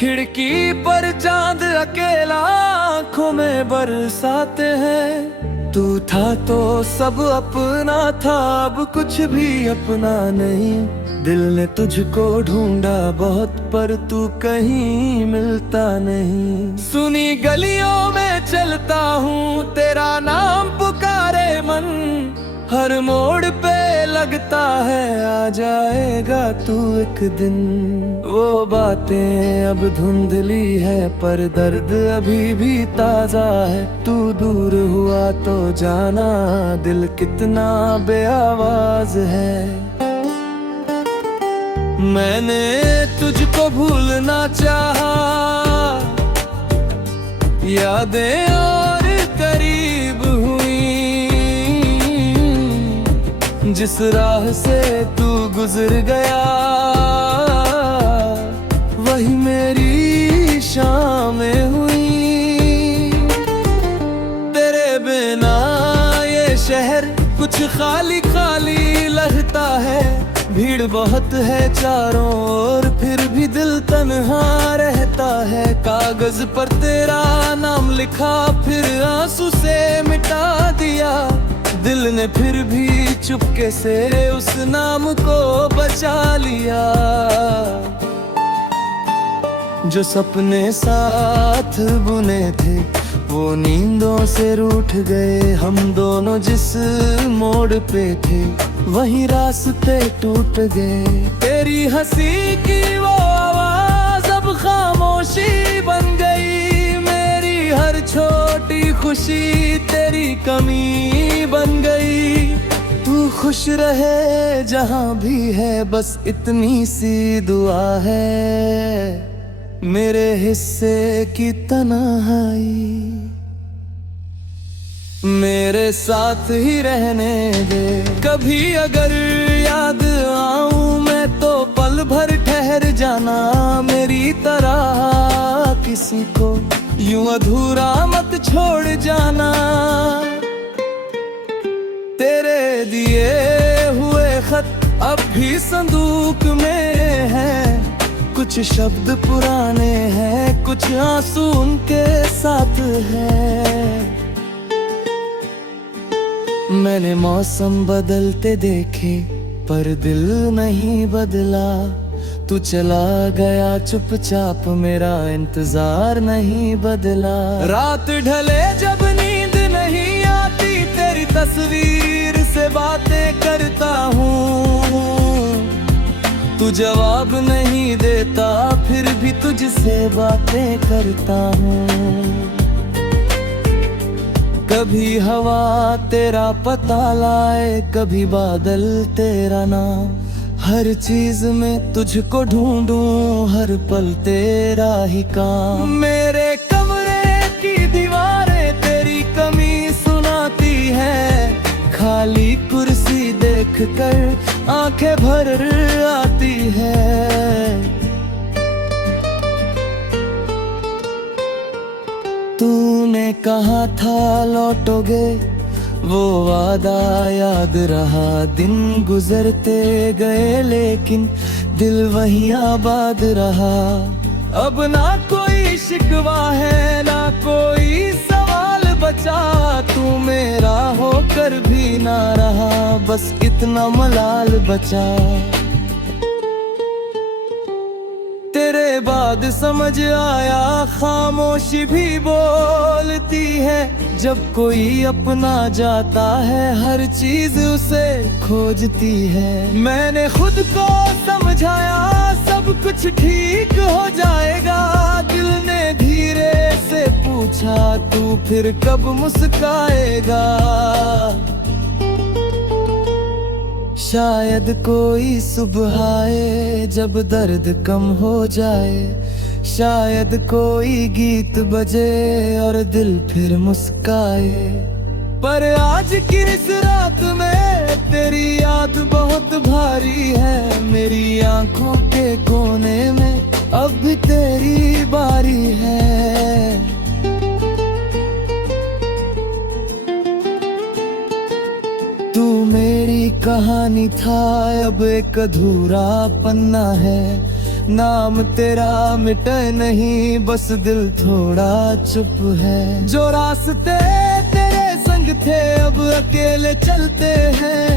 खिड़की पर चांद अकेला आंखों में बरसाते हैं। तू था तो सब अपना था, अब कुछ भी अपना नहीं। दिल ने तुझको ढूंढा बहुत पर तू कहीं मिलता नहीं। सुनी गलियों में चलता हूँ तेरा नाम पुकारे मन, हर मोड़ पे लगता है आ जाएगा तू एक दिन। वो बातें अब धुंधली है पर दर्द अभी भी ताजा है। तू दूर हुआ तो जाना दिल कितना बेआवाज है। मैंने तुझको भूलना चाहा, यादें और करीब हुई। जिस राह से तू गुजर गया वही मेरी शामें हुई। तेरे बिना ये शहर कुछ खाली खाली लगता है। भीड़ बहुत है चारों ओर फिर भी दिल तन्हा रहता है। कागज पर तेरा नाम लिखा फिर आंसू से मिटा दिया। दिल ने फिर भी चुपके से उस नाम को बचा लिया। जो सपने साथ बुने थे वो नींदों से रूठ गए। हम दोनों जिस मोड़ पे थे वहीं रास्ते टूट गए। तेरी हंसी की वो आवाज अब खामोशी बन गई। मेरी हर छोटी खुशी तेरी कमी बन गई। तू खुश रहे जहां भी है बस इतनी सी दुआ है। मेरे हिस्से की तन्हाई मेरे साथ ही रहने दे। कभी अगर याद आऊं मैं तो पल भर ठहर जाना। मेरी तरह किसी को यूं अधूरा मत छोड़ जाना। तेरे दिए हुए खत अब भी संदूक में है। कुछ शब्द पुराने हैं कुछ आंसू उनके साथ है। मैंने मौसम बदलते देखे पर दिल नहीं बदला। तू चला गया चुपचाप मेरा इंतजार नहीं बदला। रात ढले जब नींद नहीं आती तेरी तस्वीर से बातें करता हूँ। तू जवाब नहीं देता फिर भी तुझसे बातें करता हूँ। कभी हवा तेरा पता लाए कभी बादल तेरा नाम। हर चीज में तुझको ढूंढूं हर पल तेरा ही काम। मेरे कमरे की दीवारें तेरी कमी सुनाती है। खाली कुर्सी देखकर आंखें भर आती है। तूने कहा था लौटोगे वो वादा याद रहा। दिन गुजरते गए लेकिन दिल वहीं आबाद रहा। अब ना कोई शिकवा है ना कोई सवाल बचा। तू मेरा होकर भी ना रहा बस इतना मलाल बचा। तेरे बाद समझ आया खामोशी भी बोलती है। जब कोई अपना जाता है हर चीज उसे खोजती है। मैंने खुद को समझाया सब कुछ ठीक हो जाएगा। दिल ने धीरे से पूछा तू फिर कब मुस्काएगा। शायद कोई सुबह आए जब दर्द कम हो जाए। शायद कोई गीत बजे और दिल फिर मुस्काए। पर आज की इस रात में तेरी याद बहुत भारी है। मेरी आंखों के कोने में अब भी तेरी बारी है। तू मेरी कहानी था अब एक अधूरा पन्ना है। नाम तेरा मिटे नहीं, बस दिल थोड़ा चुप है। जो रास्ते तेरे संग थे अब अकेले चलते हैं,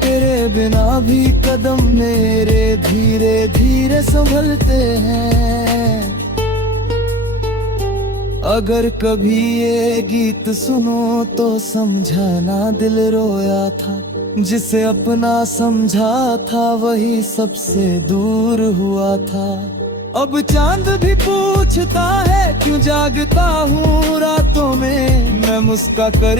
तेरे बिना भी कदम मेरे धीरे धीरे संभलते हैं। अगर कभी ये गीत सुनो तो समझाना दिल रोया था, जिसे अपना समझा था वही सबसे दूर हुआ था। अब चांद भी पूछता है क्यों जागता हूँ रातों में, मैं मुस्का कर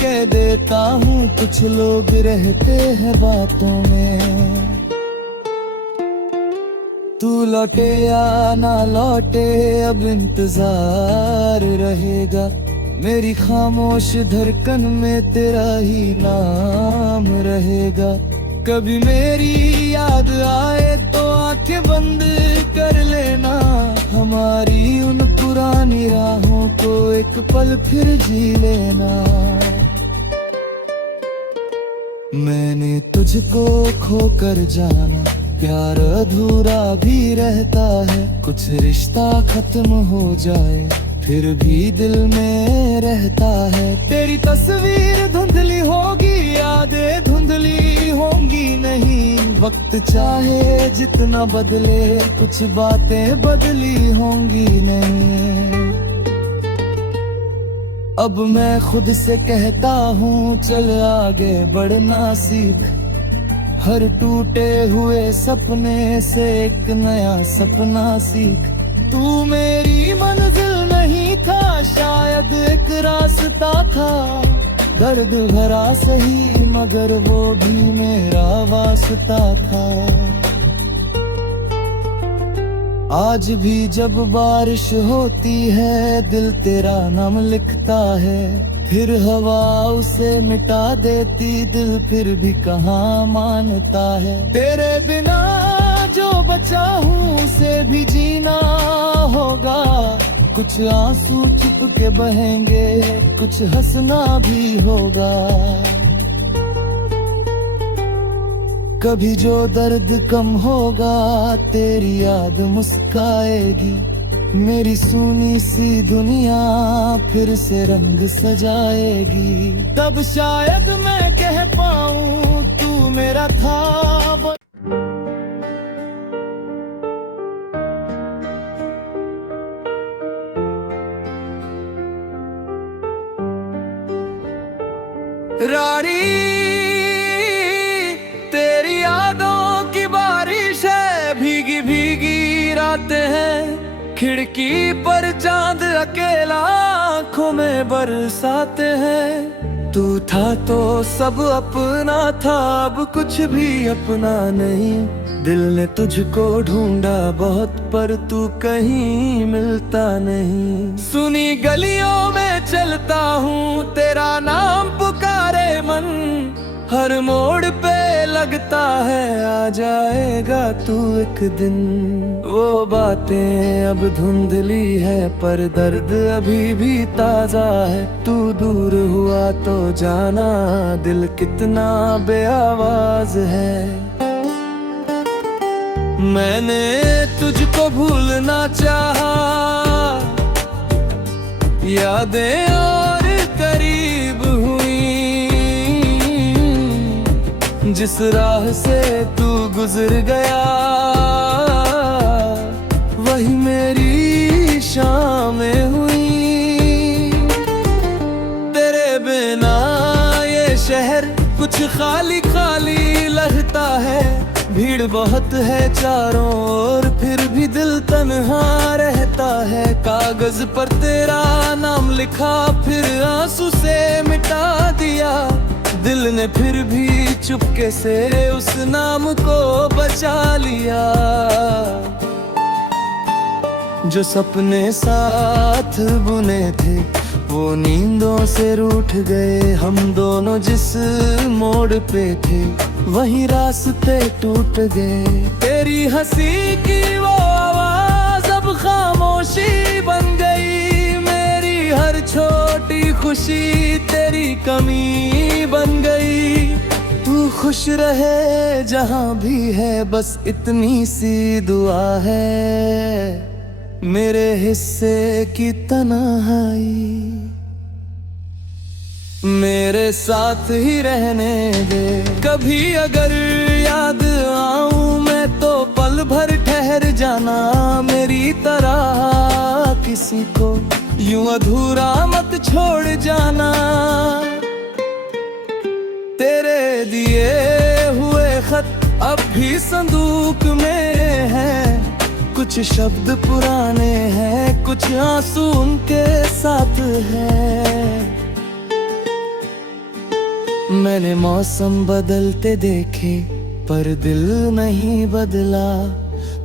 कह देता हूँ कुछ लोग रहते हैं बातों में। तू लौटे या ना लौटे अब इंतजार रहेगा, मेरी खामोश धड़कन में तेरा ही नाम रहेगा। कभी मेरी याद आए तो आंखें बंद कर लेना, हमारी उन पुरानी राहों को एक पल फिर जी लेना। मैंने तुझको खोकर जाना, प्यार अधूरा भी रहता है, कुछ रिश्ता खत्म हो जाए फिर भी दिल में रहता है। तेरी तस्वीर धुंधली होगी, यादें धुंधली होंगी नहीं, वक्त चाहे जितना बदले कुछ बातें बदली होंगी नहीं। अब मैं खुद से कहता हूँ चल आगे बढ़ना सीख, हर टूटे हुए सपने से एक नया सपना सीख। तू मेरी मंजिल नहीं था, शायद एक रास्ता था, दर्द भरा सही मगर वो भी मेरा वास्ता था। आज भी जब बारिश होती है दिल तेरा नाम लिखता है, फिर हवा उसे मिटा देती दिल फिर भी कहाँ मानता है। तेरे बिना जो बचा हूँ उसे भी जीना होगा, कुछ आंसू चुप के बहेंगे, कुछ हंसना भी होगा। कभी जो दर्द कम होगा तेरी याद मुस्काएगी, मेरी सुनी सी दुनिया फिर से रंग सजाएगी। तब शायद मैं कह पाऊँ तू मेरा था। रानी तेरी यादों की बारिश है, भीगी भीगी रातें हैं, खिड़की पर चांद अकेला आंखों में बरसाते हैं। तू था तो सब अपना था, अब कुछ भी अपना नहीं, दिल ने तुझको ढूंढा बहुत पर तू कहीं मिलता नहीं। सुनी गलियों में चलता हूँ तेरा नाम पुकारे मन, हर मोड़ पे लगता है आ जाएगा तू एक दिन। वो बातें अब धुंधली है पर दर्द अभी भी ताजा है, तू दूर हुआ तो जाना दिल कितना बेआवाज है। मैंने तुझको भूलना चाहा, यादें और करीब हुई, जिस राह से तू गुजर गया वही मेरी शामें हुई। तेरे बिना ये शहर कुछ खाली खाली लगता है, भीड़ बहुत है चारों ओर फिर भी दिल तन्हा रहता है। कागज पर तेरा नाम लिखा फिर आंसू से मिटा दिया, दिल ने फिर भी चुपके से उस नाम को बचा लिया। जो सपने साथ बुने थे वो नींदों से रूठ गए, हम दोनों जिस मोड़ पे थे वहीं रास्ते टूट गए। तेरी हंसी की वो आवाज अब खामोशी बन गई, मेरी हर छोटी खुशी तेरी कमी बन गई। तू खुश रहे जहां भी है, बस इतनी सी दुआ है, मेरे हिस्से की तन्हाई मेरे साथ ही रहने दे। कभी अगर याद आऊं मैं तो पल भर ठहर जाना, मेरी तरह किसी को यूं अधूरा मत छोड़ जाना। तेरे दिए हुए खत अब भी संदूक में हैं, कुछ शब्द पुराने हैं, कुछ आंसू उनके साथ है। मैंने मौसम बदलते देखे पर दिल नहीं बदला,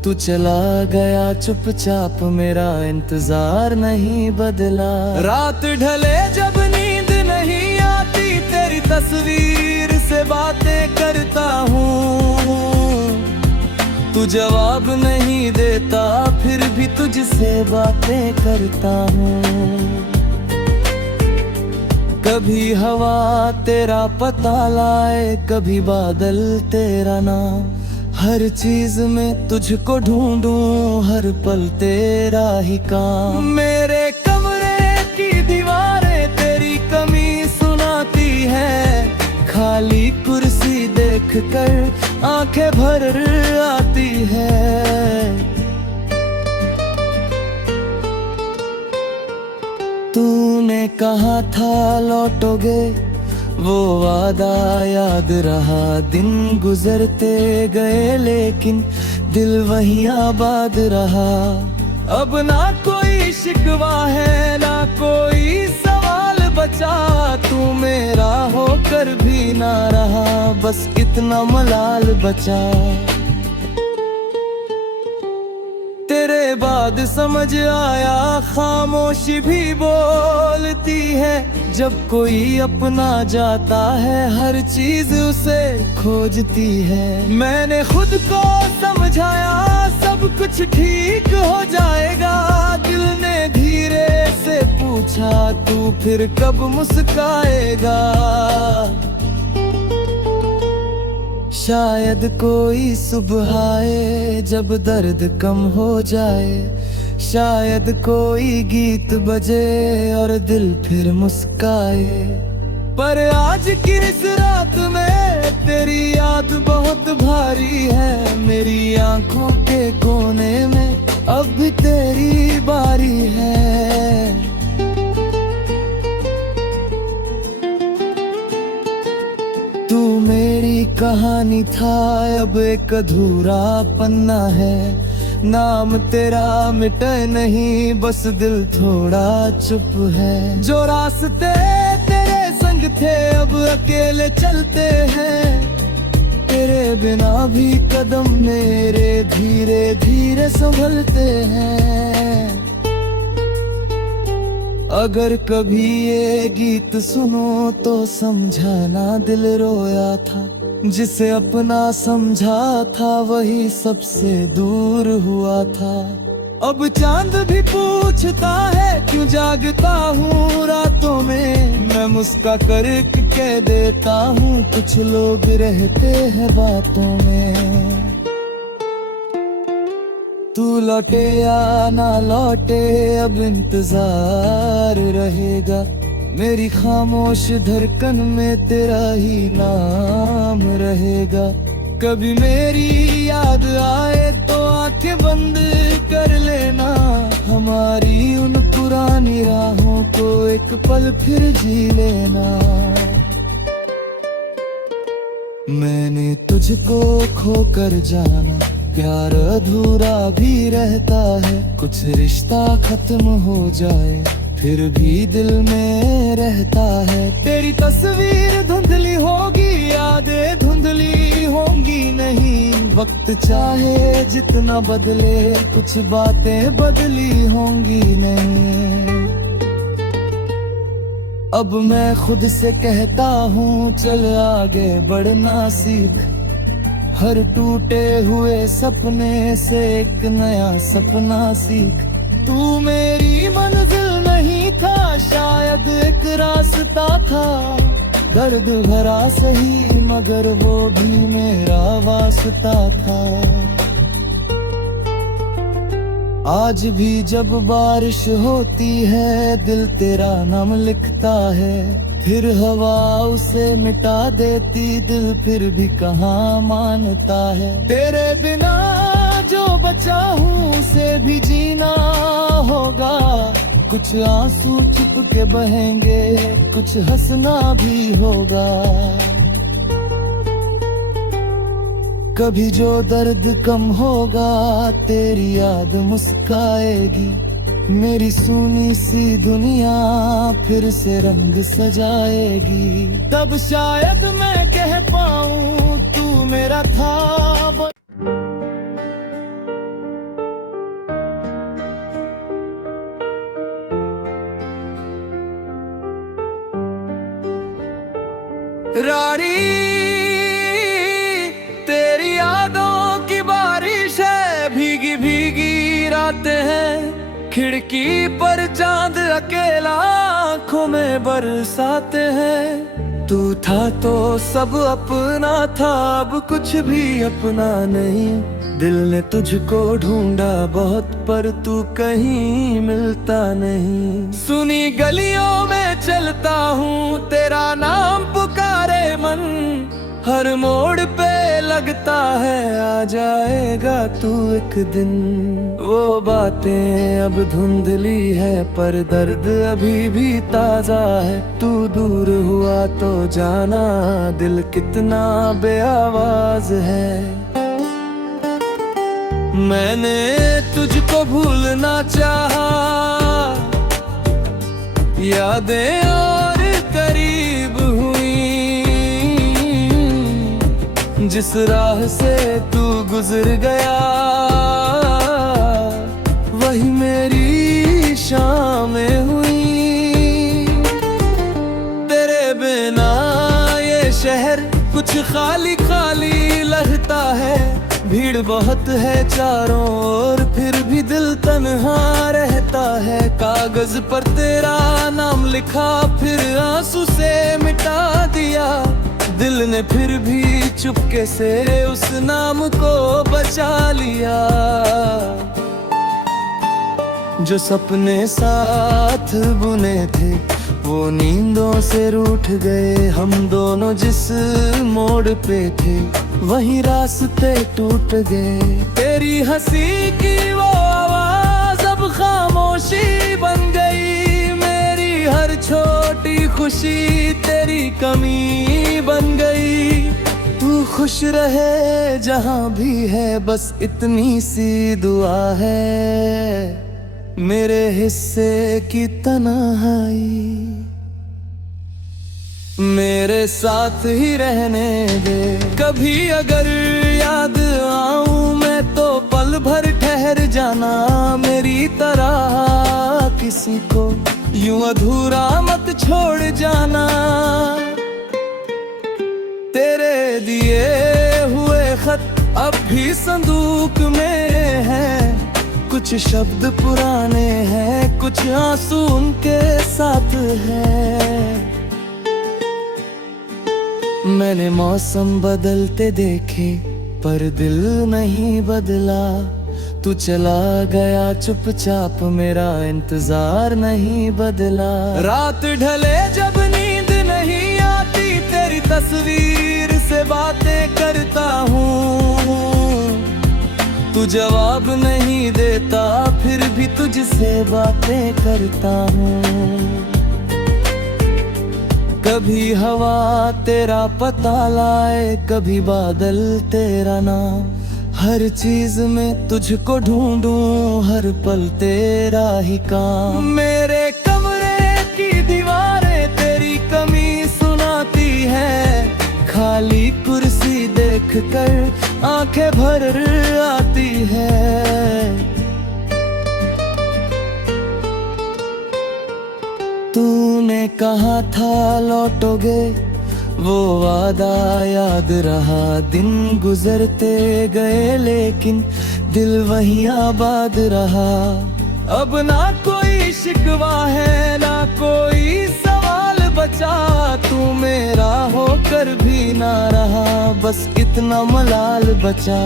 तू चला गया चुपचाप, मेरा इंतजार नहीं बदला। रात ढले जब नींद नहीं आती, तेरी तस्वीर से बातें करता हूँ। तू जवाब नहीं देता फिर भी तुझसे बातें करता हूँ। कभी हवा तेरा पता लाए, कभी बादल तेरा नाम, हर चीज में तुझको ढूंढूं, हर पल तेरा ही काम। मेरे कमरे की दीवारें तेरी कमी सुनाती है, खाली कुर्सी देखकर आंखें भर आती है। तूने कहा था लौटोगे, वो वादा याद रहा, दिन गुजरते गए लेकिन दिल वहीं आबाद रहा। अब ना कोई शिकवा है ना कोई सवाल बचा, तू मेरा होकर भी ना रहा, बस इतना मलाल बचा। तेरे बाद समझ आया खामोशी भी बोलती है, जब कोई अपना जाता है हर चीज उसे खोजती है। मैंने खुद को समझाया सब कुछ ठीक हो जाएगा, दिल ने धीरे से पूछा तू फिर कब मुस्काएगा। शायद कोई सुबह आए जब दर्द कम हो जाए, शायद कोई गीत बजे और दिल फिर मुस्काए। पर आज की इस रात में तेरी याद बहुत भारी है, मेरी आंखों के कोने में अब भी तेरी बारी है। तू मेरी कहानी था अब एक अधूरा पन्ना है, नाम तेरा मिटे नहीं बस दिल थोड़ा चुप है। जो रास्ते तेरे संग थे अब अकेले चलते हैं, तेरे बिना भी कदम मेरे धीरे धीरे संभलते हैं। अगर कभी ये गीत सुनो तो समझाना दिल रोया था, जिसे अपना समझा था वही सबसे दूर हुआ था। अब चांद भी पूछता है क्यों जागता हूँ रातों में, मैं मुस्का कर कह देता हूँ कुछ लोग रहते हैं बातों में। तू लौटे या ना लौटे अब इंतजार रहेगा, मेरी खामोश धड़कन में तेरा ही नाम रहेगा। कभी मेरी याद आए तो आंखें बंद कर लेना, हमारी उन पुरानी राहों को एक पल फिर जी लेना। मैंने तुझको खोकर जाना, प्यार अधूरा भी रहता है, कुछ रिश्ता खत्म हो जाए फिर भी दिल में रहता है। तेरी तस्वीर धुंधली होगी, यादें धुंधली होंगी नहीं, वक्त चाहे जितना बदले कुछ बातें बदली होंगी नहीं। अब मैं खुद से कहता हूँ चल आगे बढ़ना सीख, हर टूटे हुए सपने से एक नया सपना सीख। तू मेरी मंजिल नहीं था शायद एक रास्ता था, दर्द भरा सही मगर वो भी मेरा वास्ता था। आज भी जब बारिश होती है दिल तेरा नाम लिखता है, फिर हवा उसे मिटा देती दिल फिर भी कहाँ मानता है। तेरे बिना जो बचा हूँ उसे भी जीना होगा, कुछ आंसू छुप के बहेंगे कुछ हंसना भी होगा। कभी जो दर्द कम होगा तेरी याद मुस्काएगी, मेरी सुनी सी दुनिया फिर से रंग सजाएगी। तब शायद मैं कह पाऊँ तू मेरा था। रानी तेरी यादों की बारिश है, भीगी भीगी रातें हैं, खिड़की पर चांद अकेला आंखों में बरसाते हैं। तू था तो सब अपना था, अब कुछ भी अपना नहीं। दिल ने तुझको ढूंढा बहुत पर तू कहीं मिलता नहीं। सुनी गलियों में चलता हूँ तेरा नाम पुकारे मन, हर मोड़ पे लगता है आ जाएगा तू एक दिन। वो बातें अब धुंधली है पर दर्द अभी भी ताजा है। तू दूर हुआ तो जाना दिल कितना बेआवाज है। मैंने तुझको भूलना चाहा, यादें और करीब हुई, जिस राह से तू गुजर गया वही मेरी शामें हुई। तेरे बिना ये शहर कुछ खाली खाली लगता है, भीड़ बहुत है चारों ओर फिर भी दिल तन्हा रहता है। कागज पर तेरा नाम लिखा फिर आंसू से मिटा दिया, दिल ने फिर भी चुपके से उस नाम को बचा लिया। जो सपने साथ बुने थे वो नींदों से रूठ गए, हम दोनों जिस मोड़ पे थे वहीं रास्ते टूट गए। तेरी हंसी की वो आवाज अब खामोशी बन गई, मेरी हर छोटी खुशी तेरी कमी बन गई। तू खुश रहे जहां भी है बस इतनी सी दुआ है, मेरे हिस्से की तन्हाई मेरे साथ ही रहने दे। कभी अगर याद आऊं मैं तो पल भर ठहर जाना, मेरी तरह किसी को यूं अधूरा मत छोड़ जाना। तेरे दिए हुए खत अब भी संदूक में है, कुछ शब्द पुराने हैं कुछ आंसू उनके साथ है। मैंने मौसम बदलते देखे पर दिल नहीं बदला, तू चला गया चुपचाप मेरा इंतजार नहीं बदला। रात ढले जब नींद नहीं आती तेरी तस्वीर से बातें करता हूँ, तू जवाब नहीं देता फिर भी तुझसे बातें करता हूँ। कभी हवा तेरा पता लाए कभी बादल तेरा नाम, हर चीज में तुझको ढूंढूं हर पल तेरा ही काम। मेरे कमरे की दीवारें तेरी कमी सुनाती है, खाली कुर्सी देखकर आंखें भर आती है। तूने कहा था लौटोगे वो वादा याद रहा, दिन गुजरते गए लेकिन दिल वहीं आबाद रहा। अब ना कोई शिकवा है ना कोई सवाल बचा, तू मेरा होकर भी ना रहा, बस इतना मलाल बचा।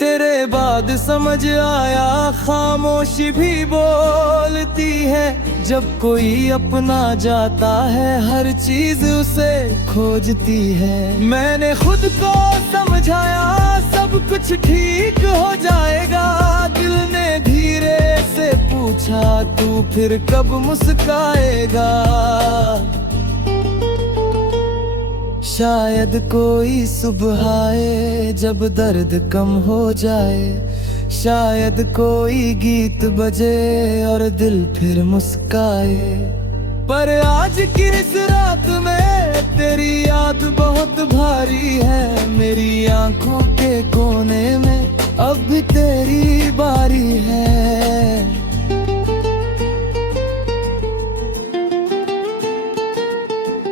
तेरे बाद समझ आया खामोशी भी बोलती है, जब कोई अपना जाता है हर चीज उसे खोजती है। मैंने खुद को समझाया सब कुछ ठीक हो जाएगा, दिल ने धीरे से पूछा तू फिर कब मुस्काएगा। शायद कोई सुबह आए जब दर्द कम हो जाए, शायद कोई गीत बजे और दिल फिर मुस्काए। पर आज की इस रात में तेरी याद बहुत भारी है, मेरी आंखों के कोने में अब भी तेरी बारी है।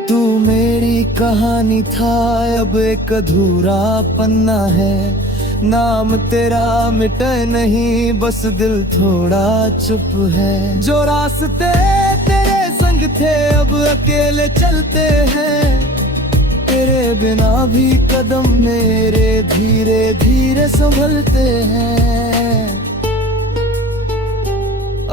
तू मेरी कहानी था, अब एक अधूरा पन्ना है, नाम तेरा मिटे नहीं, बस दिल थोड़ा चुप है। जो रास्ते तेरे संग थे अब अकेले चलते हैं, तेरे बिना भी कदम मेरे धीरे धीरे संभलते हैं।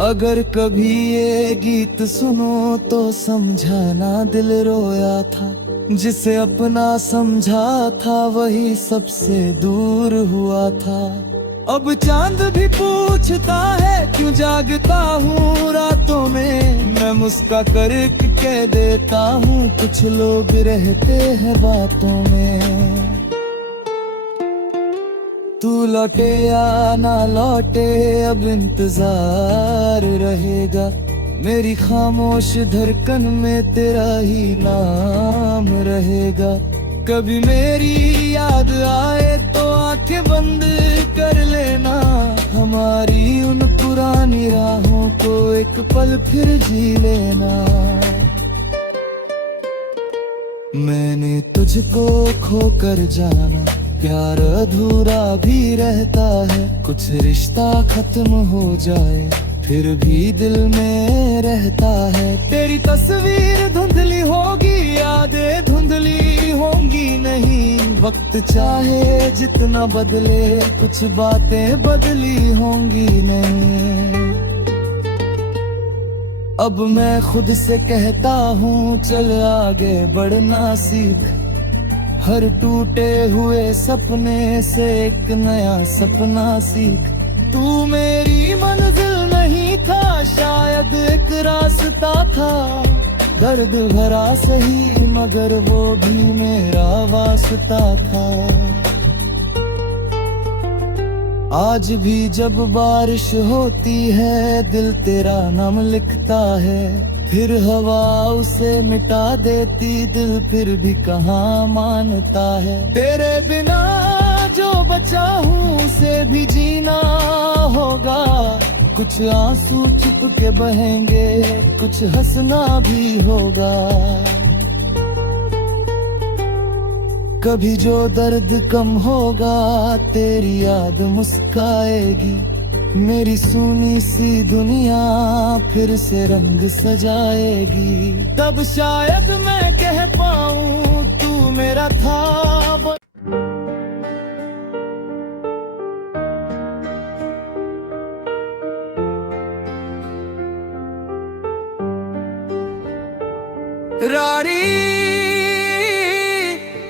अगर कभी ये गीत सुनो तो समझाना दिल रोया था, जिसे अपना समझा था वही सबसे दूर हुआ था। अब चांद भी पूछता है क्यों जागता हूँ रातों में, मैं मुस्का कर कह देता हूँ कुछ लोग रहते हैं बातों में। तू लौटे या ना लौटे अब इंतजार रहेगा, मेरी खामोश धड़कन में तेरा ही नाम रहेगा। कभी मेरी याद आए तो आंखें बंद कर लेना, हमारी उन पुरानी राहों को एक पल फिर जी लेना। मैंने तुझको खोकर जाना, प्यार अधूरा भी रहता है, कुछ रिश्ता खत्म हो जाए फिर भी दिल में रहता है। तेरी तस्वीर धुंधली होगी, यादें धुंधली होंगी नहीं, वक्त चाहे जितना बदले कुछ बातें बदली होंगी नहीं। अब मैं खुद से कहता हूँ चल आगे बढ़ना सीख, हर टूटे हुए सपने से एक नया सपना सीख। तू मेरी मंजिल नहीं था, शायद एक रास्ता था, दर्द भरा सही मगर वो भी मेरा वास्ता था। आज भी जब बारिश होती है दिल तेरा नाम लिखता है, फिर हवा उसे मिटा देती दिल फिर भी कहाँ मानता है। तेरे बिना जो बचा हूँ उसे भी जीना होगा, कुछ आंसू चुप के बहेंगे, कुछ हंसना भी होगा। कभी जो दर्द कम होगा तेरी याद मुस्काएगी, मेरी सुनी सी दुनिया फिर से रंग सजाएगी। तब शायद मैं कह पाऊँ तू मेरा था। रानी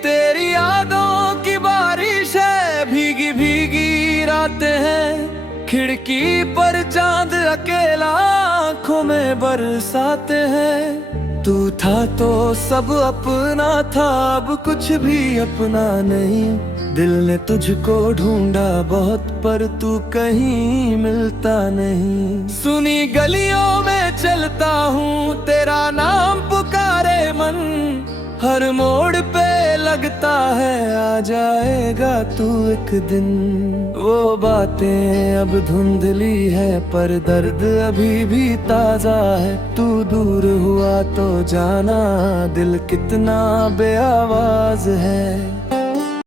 तेरी यादों की बारिश है, भीगी भीगी रातें हैं, खिड़की पर चांद अकेला आंखों में बरसाते हैं। तू था तो सब अपना था, अब कुछ भी अपना नहीं, दिल ने तुझको ढूंढा बहुत पर तू कहीं मिलता नहीं। सुनी गलियों में चलता हूँ तेरा नाम पुकारे मन, हर मोड़ पे लगता है आ जाएगा तू एक दिन। वो बातें अब धुंधली है पर दर्द अभी भी ताजा है, तू दूर हुआ तो जाना दिल कितना बेआवाज है।